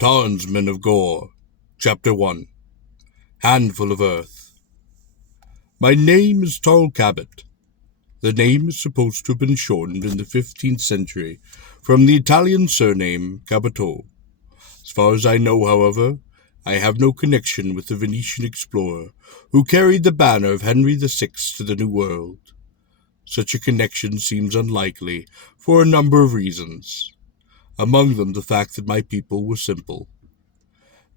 Tarnsman of Gor, Chapter 1, Handfull of Earth. My name is Tarl Cabot. The name is supposed to have been shortened in the 15th century from the Italian surname Caboto. As far as I know, however, I have no connection with the Venetian explorer who carried the banner of Henry VI to the New World. Such a connection seems unlikely for a number of reasons, among them the fact that my people were simple.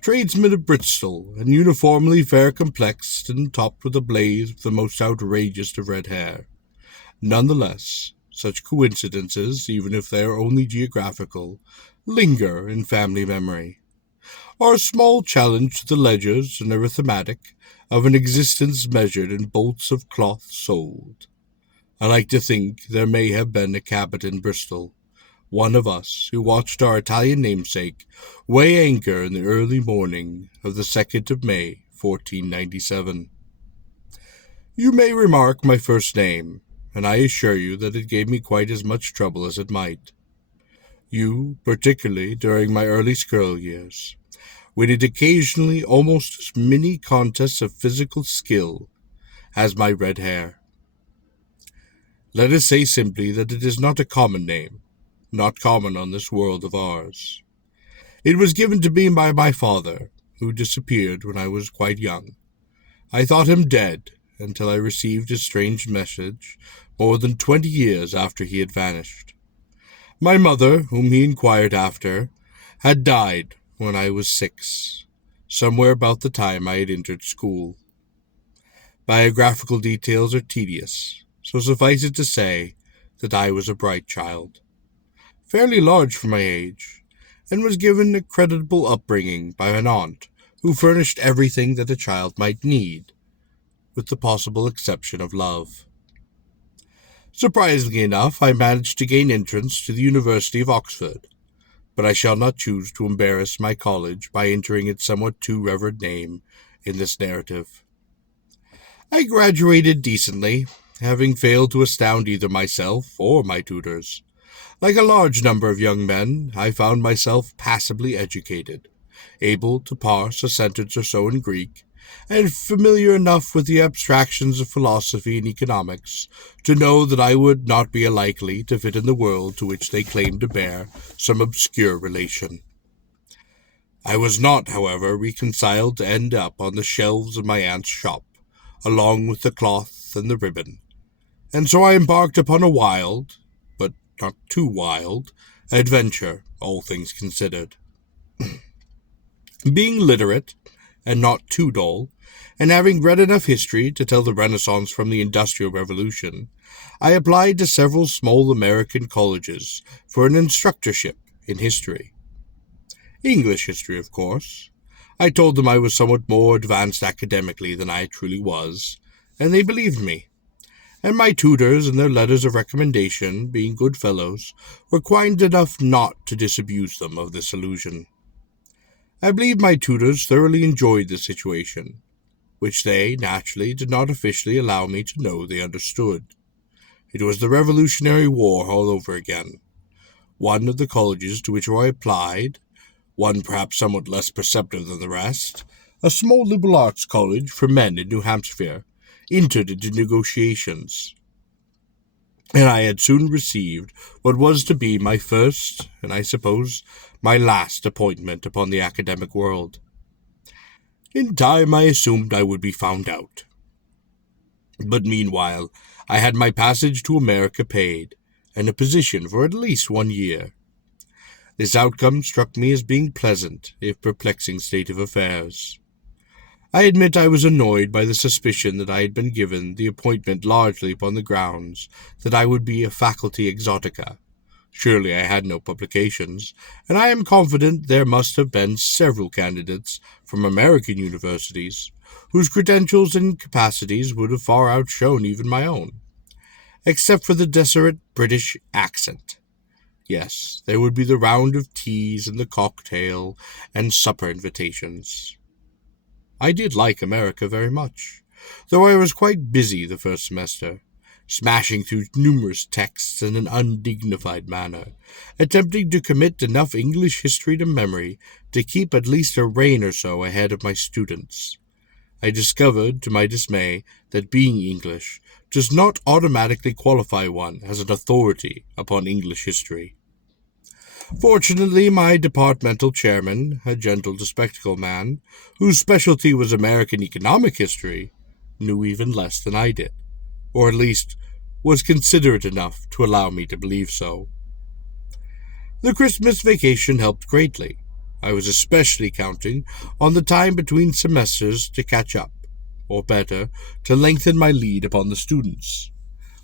Tradesmen of Bristol, and uniformly fair-complexed and topped with a blaze of the most outrageous of red hair. Nonetheless, such coincidences, even if they are only geographical, linger in family memory, are a small challenge to the ledgers and arithmetic of an existence measured in bolts of cloth sold. I like to think there may have been a Cabot in Bristol, one of us who watched our Italian namesake weigh anchor in the early morning of the 2nd of May, 1497. You may remark my first name, and I assure you that it gave me quite as much trouble as it might. You, particularly during my early school years, winning occasionally almost as many contests of physical skill as my red hair. Let us say simply that it is not a common name, not common on this world of ours. It was given to me by my father, who disappeared when I was quite young. I thought him dead until I received a strange message more than 20 years after he had vanished. My mother, whom he inquired after, had died when I was 6, somewhere about the time I had entered school. Biographical details are tedious, so suffice it to say that I was a bright child, fairly large for my age, and was given a creditable upbringing by an aunt who furnished everything that a child might need, with the possible exception of love. Surprisingly enough, I managed to gain entrance to the University of Oxford, but I shall not choose to embarrass my college by entering its somewhat too revered name in this narrative. I graduated decently, having failed to astound either myself or my tutors. Like a large number of young men, I found myself passably educated, able to parse a sentence or so in Greek, and familiar enough with the abstractions of philosophy and economics to know that I would not be likely to fit in the world to which they claimed to bear some obscure relation. I was not, however, reconciled to end up on the shelves of my aunt's shop, along with the cloth and the ribbon, and so I embarked upon a wild, but not too wild, adventure, all things considered. Being literate, and not too dull, and having read enough history to tell the Renaissance from the Industrial Revolution, I applied to several small American colleges for an instructorship in history. English history, of course. I told them I was somewhat more advanced academically than I truly was, and they believed me. And my tutors, in their letters of recommendation, being good fellows, were kind enough not to disabuse them of this illusion. I believe my tutors thoroughly enjoyed the situation, which they, naturally, did not officially allow me to know they understood. It was the Revolutionary War all over again. One of the colleges to which I applied, one perhaps somewhat less perceptive than the rest, a small liberal arts college for men in New Hampshire, entered into negotiations, and I had soon received what was to be my first, and I suppose my last, appointment upon the academic world. In time I assumed I would be found out. But meanwhile I had my passage to America paid, and a position for at least 1 year. This outcome struck me as being pleasant, if perplexing state of affairs. I admit I was annoyed by the suspicion that I had been given the appointment largely upon the grounds that I would be a faculty exotica. Surely I had no publications, and I am confident there must have been several candidates from American universities whose credentials and capacities would have far outshone even my own, except for the desolate British accent. Yes, there would be the round of teas and the cocktail and supper invitations. I did like America very much, though I was quite busy the first semester, smashing through numerous texts in an undignified manner, attempting to commit enough English history to memory to keep at least a reign or so ahead of my students. I discovered, to my dismay, that being English does not automatically qualify one as an authority upon English history. Fortunately, my departmental chairman, a gentle-to-spectacle man, whose specialty was American economic history, knew even less than I did, or at least was considerate enough to allow me to believe so. The Christmas vacation helped greatly. I was especially counting on the time between semesters to catch up, or better, to lengthen my lead upon the students.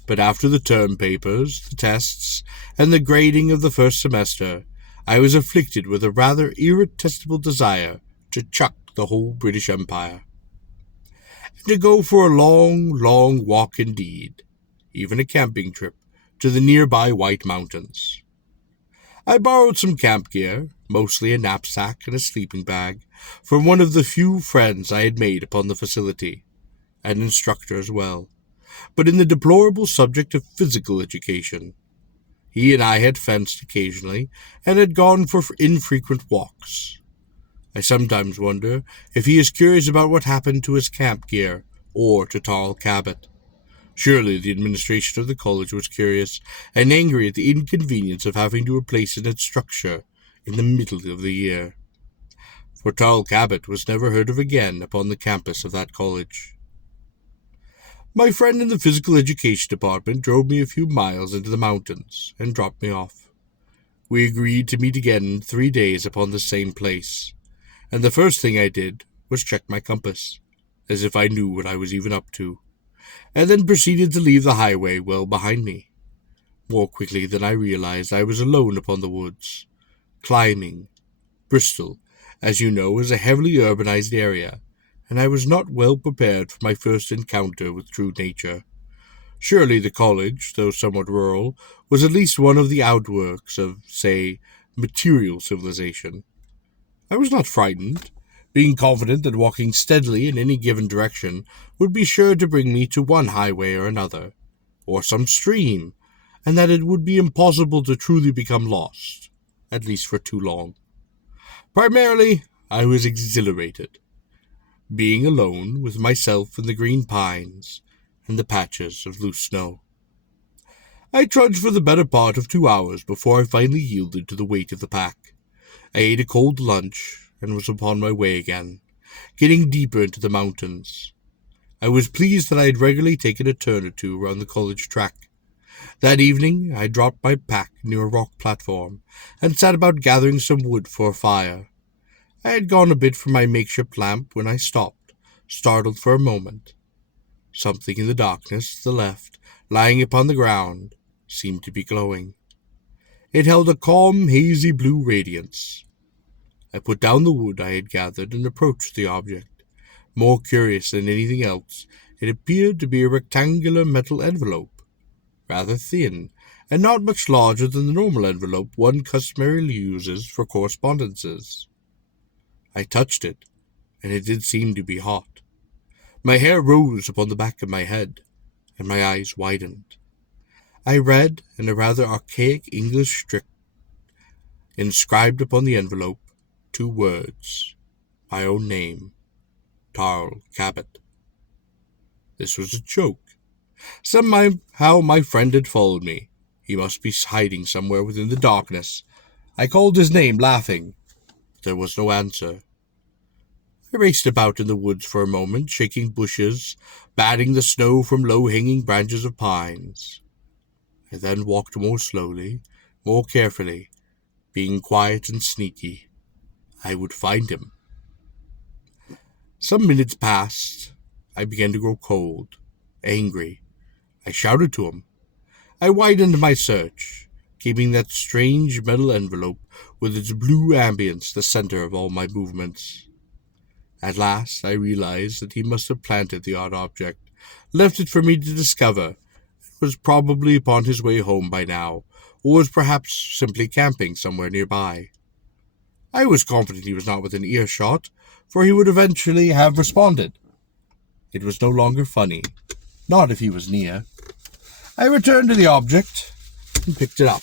But after the term papers, the tests, and the grading of the first semester, I was afflicted with a rather irresistible desire to chuck the whole British Empire. And to go for a long, long walk indeed, even a camping trip, to the nearby White Mountains. I borrowed some camp gear, mostly a knapsack and a sleeping bag, from one of the few friends I had made upon the facility, an instructor as well, but in the deplorable subject of physical education. He and I had fenced occasionally, and had gone for infrequent walks. I sometimes wonder if he is curious about what happened to his camp gear, or to Tarl Cabot. Surely the administration of the college was curious, and angry at the inconvenience of having to replace its structure in the middle of the year. For Tarl Cabot was never heard of again upon the campus of that college. My friend in the physical education department drove me a few miles into the mountains and dropped me off. We agreed to meet again in 3 days upon the same place, and the first thing I did was check my compass, as if I knew what I was even up to, and then proceeded to leave the highway well behind me. More quickly than I realized, I was alone upon the woods, climbing. Bristol, as you know, is a heavily urbanized area, and I was not well prepared for my first encounter with true nature. Surely the college, though somewhat rural, was at least one of the outworks of, say, material civilization. I was not frightened, being confident that walking steadily in any given direction would be sure to bring me to one highway or another, or some stream, and that it would be impossible to truly become lost, at least for too long. Primarily, I was exhilarated, being alone with myself in the green pines and the patches of loose snow. I trudged for the better part of 2 hours before I finally yielded to the weight of the pack. I ate a cold lunch and was upon my way again, getting deeper into the mountains. I was pleased that I had regularly taken a turn or two round the college track. That evening I dropped my pack near a rock platform and sat about gathering some wood for a fire. I had gone a bit from my makeshift lamp when I stopped, startled for a moment. Something in the darkness to the left, lying upon the ground, seemed to be glowing. It held a calm, hazy blue radiance. I put down the wood I had gathered and approached the object. More curious than anything else, it appeared to be a rectangular metal envelope, rather thin, and not much larger than the normal envelope one customarily uses for correspondences. I touched it, and it did seem to be hot. My hair rose upon the back of my head, and my eyes widened. I read, in a rather archaic English script, inscribed upon the envelope, 2 words, my own name, Tarl Cabot. This was a joke. Somehow my friend had followed me. He must be hiding somewhere within the darkness. I called his name, laughing. There was no answer. I raced about in the woods for a moment, shaking bushes, batting the snow from low-hanging branches of pines. I then walked more slowly, more carefully, being quiet and sneaky. I would find him. Some minutes passed. I began to grow cold, angry. I shouted to him. I widened my search, keeping that strange metal envelope with its blue ambience the center of all my movements. At last I realized that he must have planted the odd object, left it for me to discover, and was probably upon his way home by now, or was perhaps simply camping somewhere nearby. I was confident he was not within earshot, for he would eventually have responded. It was no longer funny, not if he was near. I returned to the object and picked it up.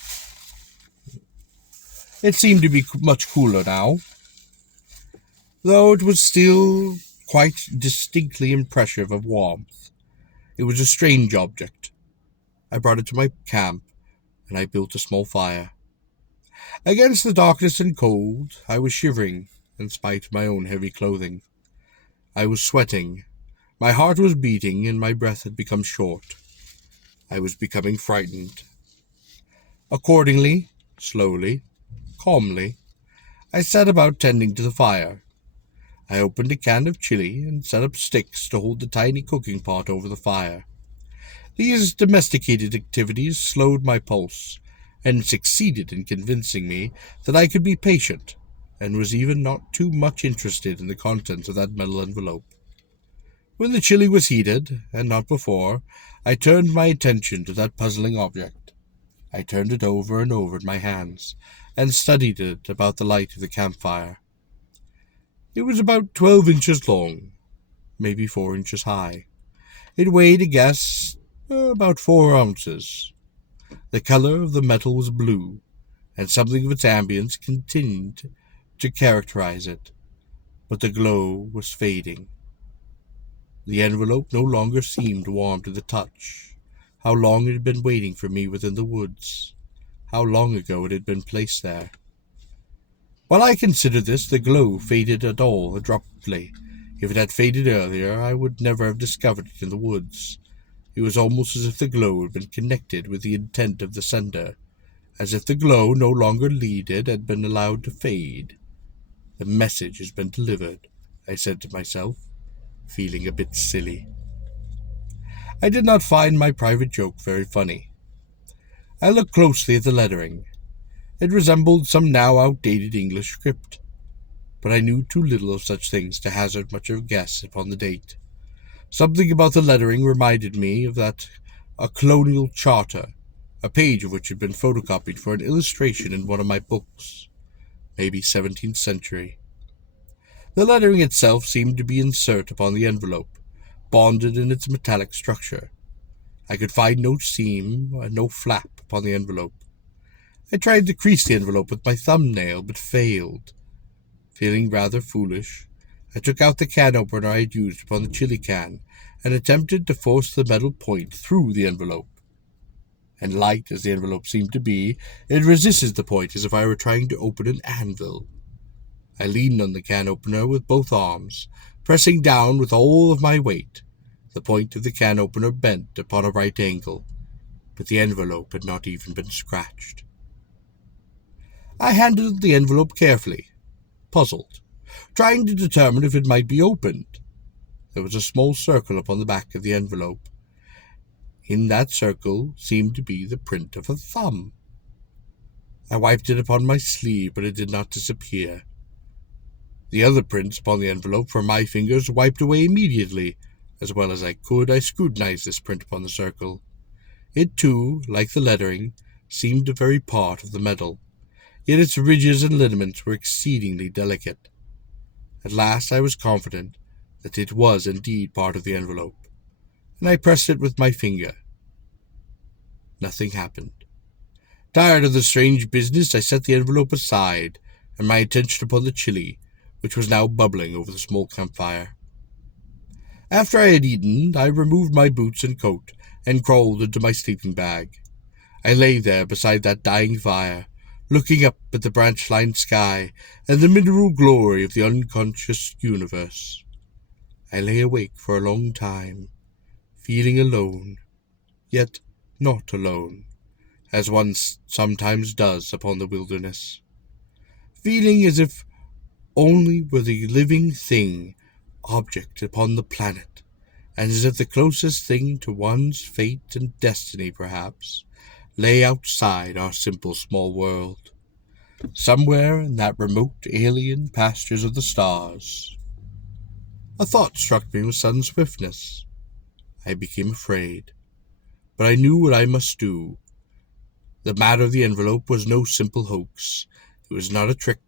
It seemed to be much cooler now, though it was still quite distinctly impressive of warmth. It was a strange object. I brought it to my camp, and I built a small fire. Against the darkness and cold, I was shivering, in spite of my own heavy clothing. I was sweating, my heart was beating, and my breath had become short. I was becoming frightened. Accordingly, slowly, calmly, I set about tending to the fire. I opened a can of chili and set up sticks to hold the tiny cooking pot over the fire. These domesticated activities slowed my pulse, and succeeded in convincing me that I could be patient, and was even not too much interested in the contents of that metal envelope. When the chili was heated, and not before, I turned my attention to that puzzling object. I turned it over and over in my hands, and studied it about the light of the campfire. It was about 12 inches long, maybe 4 inches high. It weighed, I guess, about 4 ounces. The color of the metal was blue, and something of its ambience continued to characterize it, but the glow was fading. The envelope no longer seemed warm to the touch. How long it had been waiting for me within the woods. How long ago it had been placed there. While I considered this, the glow faded at all abruptly. If it had faded earlier, I would never have discovered it in the woods. It was almost as if the glow had been connected with the intent of the sender, as if the glow, no longer needed, had been allowed to fade. The message has been delivered, I said to myself, feeling a bit silly. I did not find my private joke very funny. I looked closely at the lettering. It resembled some now outdated English script, but I knew too little of such things to hazard much of a guess upon the date. Something about the lettering reminded me of a colonial charter, a page of which had been photocopied for an illustration in one of my books, maybe 17th century. The lettering itself seemed to be inset upon the envelope, bonded in its metallic structure. I could find no seam, no flap upon the envelope. I tried to crease the envelope with my thumbnail, but failed. Feeling rather foolish, I took out the can opener I had used upon the chili can, and attempted to force the metal point through the envelope. And light as the envelope seemed to be, it resisted the point as if I were trying to open an anvil. I leaned on the can opener with both arms, pressing down with all of my weight. The point of the can opener bent upon a right angle, but the envelope had not even been scratched. I handled the envelope carefully, puzzled, trying to determine if it might be opened. There was a small circle upon the back of the envelope. In that circle seemed to be the print of a thumb. I wiped it upon my sleeve, but it did not disappear. The other prints upon the envelope from my fingers wiped away immediately. As well as I could, I scrutinized this print upon the circle. It, too, like the lettering, seemed a very part of the metal, yet its ridges and lineaments were exceedingly delicate. At last I was confident that it was indeed part of the envelope, and I pressed it with my finger. Nothing happened. Tired of the strange business, I set the envelope aside, and my attention upon the chili, which was now bubbling over the small campfire. After I had eaten, I removed my boots and coat, and crawled into my sleeping bag. I lay there beside that dying fire, looking up at the branch-lined sky and the mineral glory of the unconscious universe. I lay awake for a long time, feeling alone, yet not alone, as one sometimes does upon the wilderness, feeling as if only were the living thing object upon the planet, and as if the closest thing to one's fate and destiny, perhaps, lay outside our simple small world, somewhere in that remote alien pastures of the stars. A thought struck me with sudden swiftness. I became afraid, but I knew what I must do. The matter of the envelope was no simple hoax. It was not a trick.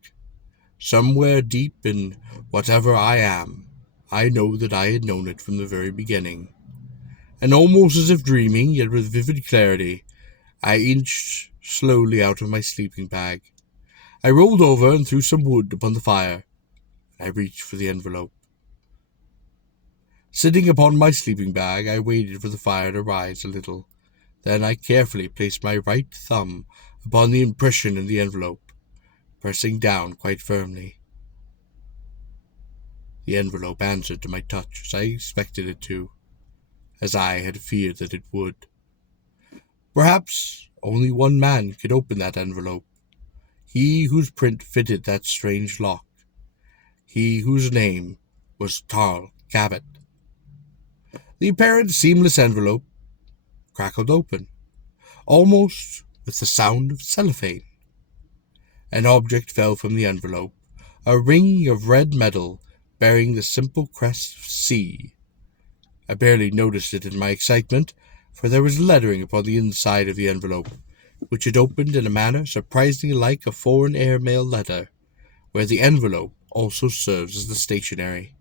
Somewhere deep in whatever I am, I know that I had known it from the very beginning. and almost as if dreaming, yet with vivid clarity, I inched slowly out of my sleeping bag. I rolled over and threw some wood upon the fire. I reached for the envelope. Sitting upon my sleeping bag, I waited for the fire to rise a little. Then I carefully placed my right thumb upon the impression in the envelope, pressing down quite firmly. The envelope answered to my touch as I expected it to, as I had feared that it would. Perhaps only one man could open that envelope, he whose print fitted that strange lock, he whose name was Tarl Cabot. The apparent seamless envelope crackled open, almost with the sound of cellophane. An object fell from the envelope, a ring of red metal bearing the simple crest of C. I barely noticed it in my excitement, for there was lettering upon the inside of the envelope, which had opened in a manner surprisingly like a foreign airmail letter, where the envelope also serves as the stationery.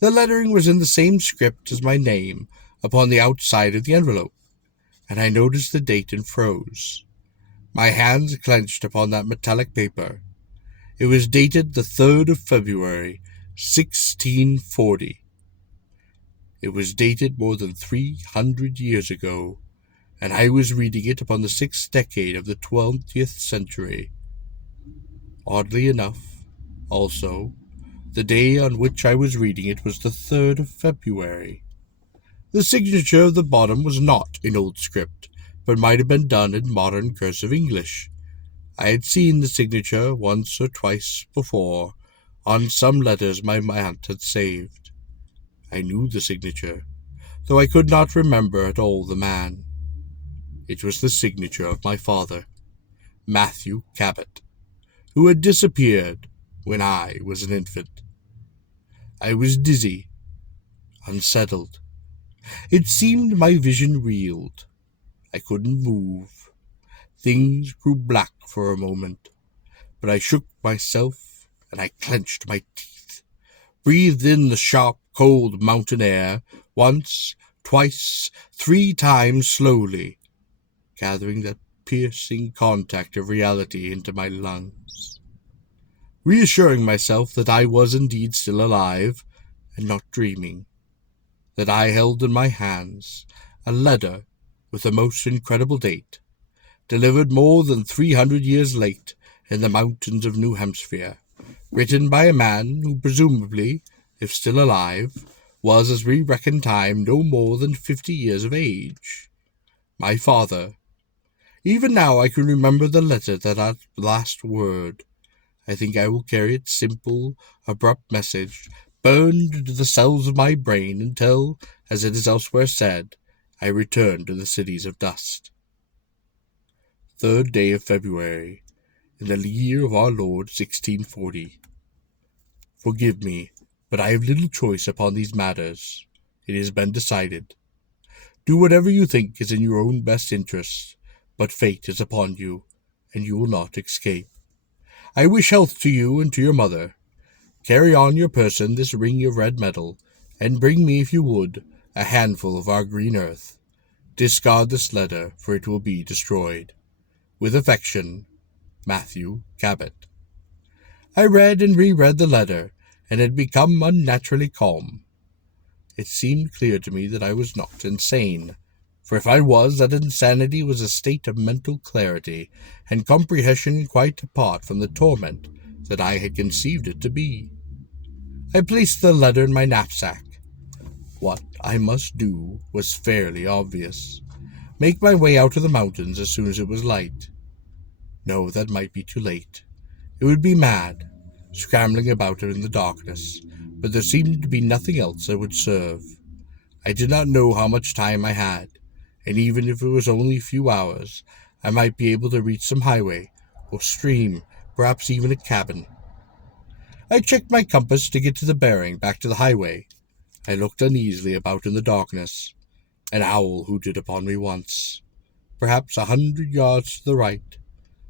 The lettering was in the same script as my name upon the outside of the envelope, and I noticed the date and froze. My hands clenched upon that metallic paper. It was dated the 3rd of February, 1640. It was dated more than 300 years ago, and I was reading it upon the 6th decade of the 20th century. Oddly enough, also, the day on which I was reading it was the 3rd of February. The signature of the bottom was not in old script, but might have been done in modern cursive English. I had seen the signature once or twice before, on some letters my aunt had saved. I knew the signature, though I could not remember at all the man. It was the signature of my father, Matthew Cabot, who had disappeared when I was an infant. I was dizzy, unsettled. It seemed my vision reeled. I couldn't move. Things grew black for a moment, but I shook myself and I clenched my teeth, breathed in the sharp, cold mountain air, once, twice, 3 times slowly, gathering that piercing contact of reality into my lungs. Reassuring myself that I was indeed still alive, and not dreaming, that I held in my hands a letter with a most incredible date, delivered more than 300 years late in the mountains of New Hampshire, written by a man who presumably, if still alive, was, as we reckon time, no more than 50 years of age. My father. Even now I can remember the letter, that last word. I think I will carry its simple, abrupt message burned into the cells of my brain until, as it is elsewhere said, I return to the cities of dust. 3rd day of February, in the year of our Lord 1640. Forgive me, but I have little choice upon these matters. It has been decided. Do whatever you think is in your own best interests, but fate is upon you, and you will not escape. I wish health to you and to your mother. Carry on your person this ring of red metal, and bring me, if you would, a handful of our green earth. Discard this letter, for it will be destroyed. With affection, Matthew Cabot. I read and reread the letter, and had become unnaturally calm. It seemed clear to me that I was not insane, for if I was, that insanity was a state of mental clarity and comprehension quite apart from the torment that I had conceived it to be. I placed the letter in my knapsack. What I must do was fairly obvious. Make my way out of the mountains as soon as it was light. No, that might be too late. It would be mad, scrambling about in the darkness, but there seemed to be nothing else that would serve. I did not know how much time I had, and even if it was only a few hours, I might be able to reach some highway, or stream, perhaps even a cabin. I checked my compass to get to the bearing back to the highway. I looked uneasily about in the darkness. An owl hooted upon me once, perhaps 100 yards to the right.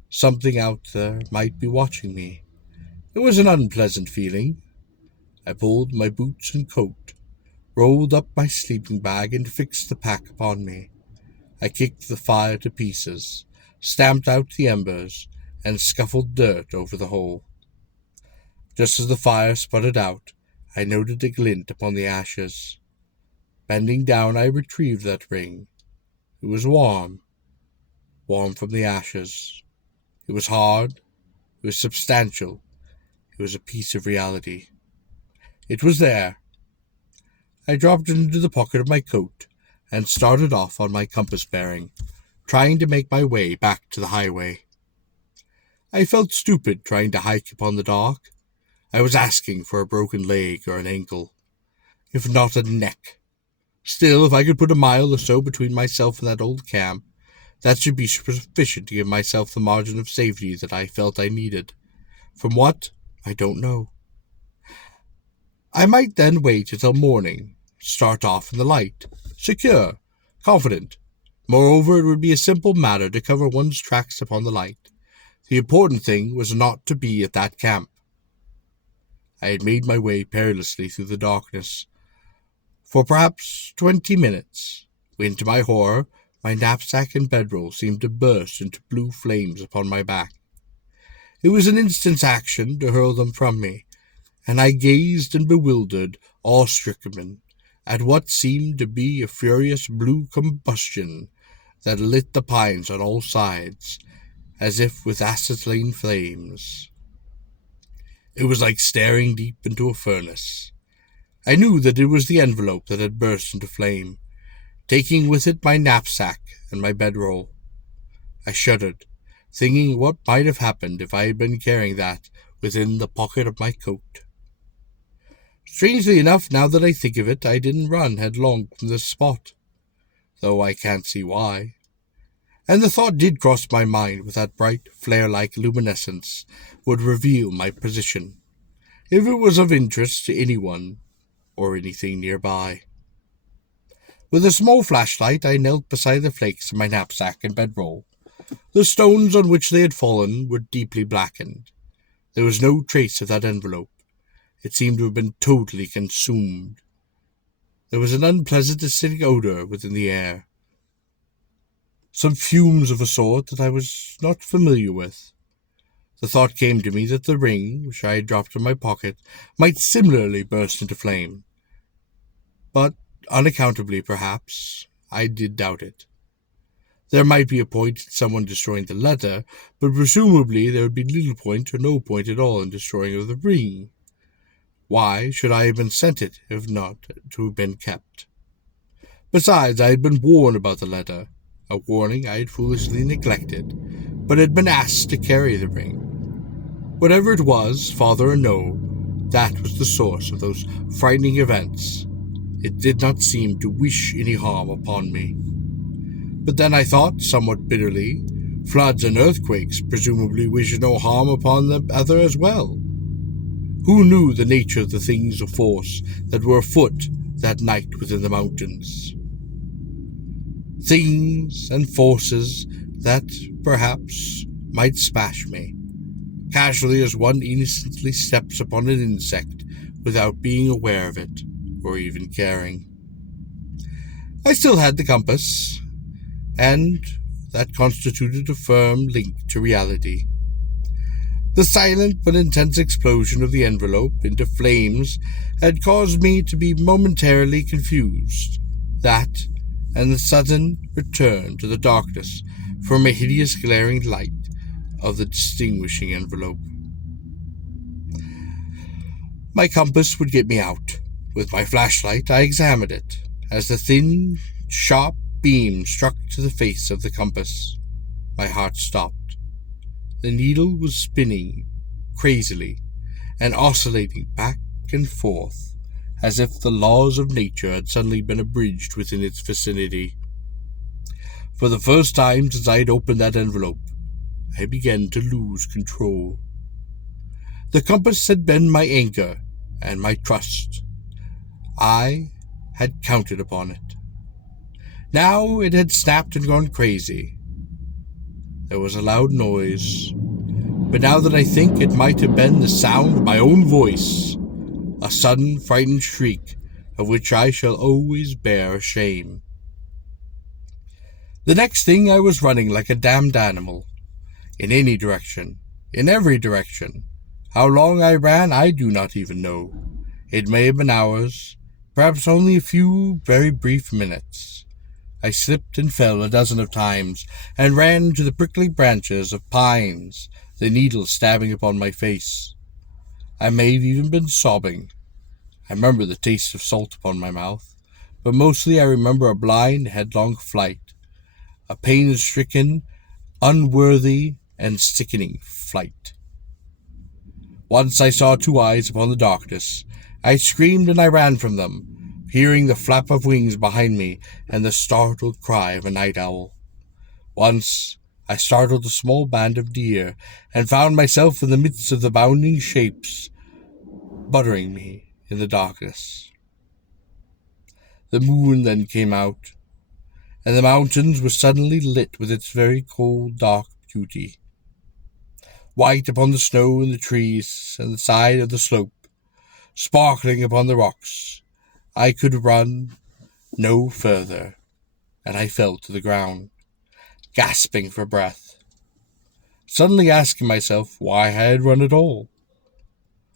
Something out there might be watching me. It was an unpleasant feeling. I pulled my boots and coat, rolled up my sleeping bag, and fixed the pack upon me. I kicked the fire to pieces, stamped out the embers, and scuffled dirt over the hole. Just as the fire sputtered out, I noted a glint upon the ashes. Bending down, I retrieved that ring. It was warm from the ashes. It was hard, it was substantial, it was a piece of reality. It was there. I dropped it into the pocket of my coat and started off on my compass bearing, trying to make my way back to the highway. I felt stupid trying to hike upon the dark. I was asking for a broken leg or an ankle, if not a neck. Still, if I could put a mile or so between myself and that old camp, that should be sufficient to give myself the margin of safety that I felt I needed. From what? I don't know. I might then wait until morning, start off in the light, secure, confident. Moreover, it would be a simple matter to cover one's tracks upon the light. The important thing was not to be at that camp. I had made my way perilously through the darkness for perhaps 20 minutes, when, to my horror, my knapsack and bedroll seemed to burst into blue flames upon my back. It was an instant's action to hurl them from me, and I gazed in bewildered, awe-stricken, at what seemed to be a furious blue combustion that lit the pines on all sides, as if with acetylene flames. It was like staring deep into a furnace. I knew that it was the envelope that had burst into flame, taking with it my knapsack and my bedroll. I shuddered, thinking what might have happened if I had been carrying that within the pocket of my coat. Strangely enough, now that I think of it, I didn't run headlong from this spot, though I can't see why. And the thought did cross my mind with that bright, flare-like luminescence would reveal my position, if it was of interest to anyone or anything nearby. With a small flashlight, I knelt beside the flakes of my knapsack and bedroll. The stones on which they had fallen were deeply blackened. There was no trace of that envelope. It seemed to have been totally consumed. There was an unpleasant acidic odor within the air, some fumes of a sort that I was not familiar with. The thought came to me that the ring, which I had dropped in my pocket, might similarly burst into flame. But, unaccountably perhaps, I did doubt it. There might be a point in someone destroying the letter, but presumably there would be little point or no point at all in destroying of the ring. Why should I have been sent it, if not to have been kept? Besides, I had been warned about the letter, a warning I had foolishly neglected, but had been asked to carry the ring. Whatever it was, father or no, that was the source of those frightening events. It did not seem to wish any harm upon me. But then I thought, somewhat bitterly, floods and earthquakes presumably wish no harm upon the other as well. Who knew the nature of the things of force that were afoot that night within the mountains? Things and forces that, perhaps, might smash me, casually as one innocently steps upon an insect without being aware of it, or even caring. I still had the compass, and that constituted a firm link to reality. The silent but intense explosion of the envelope into flames had caused me to be momentarily confused. That, and the sudden return to the darkness from a hideous glaring light of the distinguishing envelope. My compass would get me out. With my flashlight, I examined it, as the thin, sharp beam struck to the face of the compass. My heart stopped. The needle was spinning crazily and oscillating back and forth, as if the laws of nature had suddenly been abridged within its vicinity. For the first time since I had opened that envelope, I began to lose control. The compass had been my anchor and my trust. I had counted upon it. Now it had snapped and gone crazy. There was a loud noise, but now that I think, it might have been the sound of my own voice. A sudden, frightened shriek of which I shall always bear shame. The next thing I was running like a damned animal, in any direction, in every direction. How long I ran I do not even know. It may have been hours, perhaps only a few very brief minutes. I slipped and fell a dozen of times, and ran into the prickly branches of pines, the needles stabbing upon my face. I may have even been sobbing. I remember the taste of salt upon my mouth, but mostly I remember a blind, headlong flight, a pain-stricken, unworthy, and sickening flight. Once I saw two eyes upon the darkness. I screamed and I ran from them, hearing the flap of wings behind me and the startled cry of a night owl. Once I startled a small band of deer, and found myself in the midst of the bounding shapes, buttering me in the darkness. The moon then came out, and the mountains were suddenly lit with its very cold, dark beauty. White upon the snow and the trees and the side of the slope, sparkling upon the rocks. I could run no further, and I fell to the ground, gasping for breath, suddenly asking myself why I had run at all.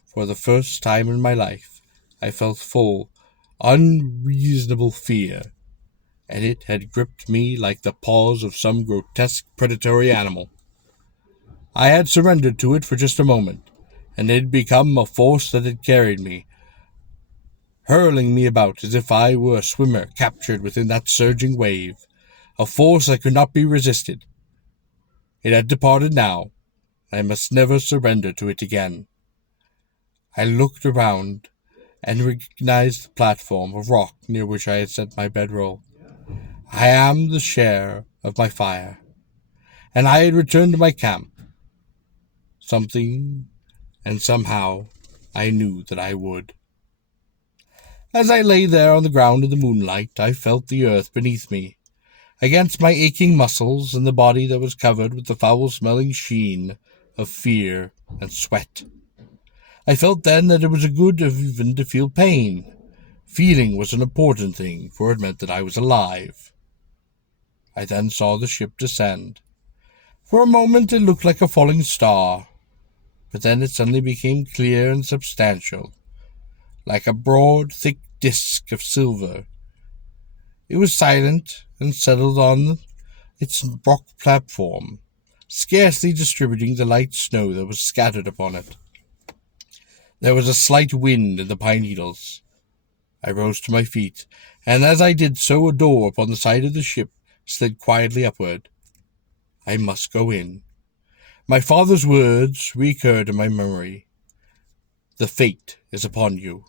For the first time in my life, I felt full, unreasonable fear, and it had gripped me like the paws of some grotesque predatory animal. I had surrendered to it for just a moment, and it had become a force that had carried me, hurling me about as if I were a swimmer captured within that surging wave, a force that could not be resisted. It had departed now. I must never surrender to it again. I looked around and recognized the platform of rock near which I had set my bedroll. I am the share of my fire, and I had returned to my camp. Something and somehow I knew that I would. As I lay there on the ground in the moonlight, I felt the earth beneath me, against my aching muscles and the body that was covered with the foul-smelling sheen of fear and sweat. I felt then that it was good even to feel pain. Feeling was an important thing, for it meant that I was alive. I then saw the ship descend. For a moment it looked like a falling star, but then it suddenly became clear and substantial, like a broad, thick disk of silver. It was silent and settled on its rock platform, scarcely distributing the light snow that was scattered upon it. There was a slight wind in the pine needles. I rose to my feet, and as I did so a door upon the side of the ship slid quietly upward. I must go in. My father's words recurred in my memory. The fate is upon you.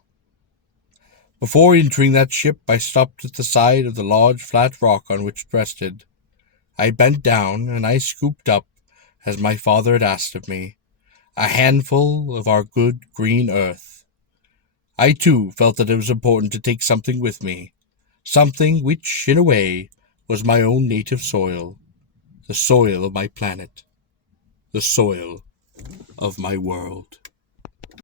Before entering that ship, I stopped at the side of the large flat rock on which it rested. I bent down, and I scooped up, as my father had asked of me, a handful of our good green earth. I, too, felt that it was important to take something with me, something which, in a way, was my own native soil, the soil of my planet, the soil of my world.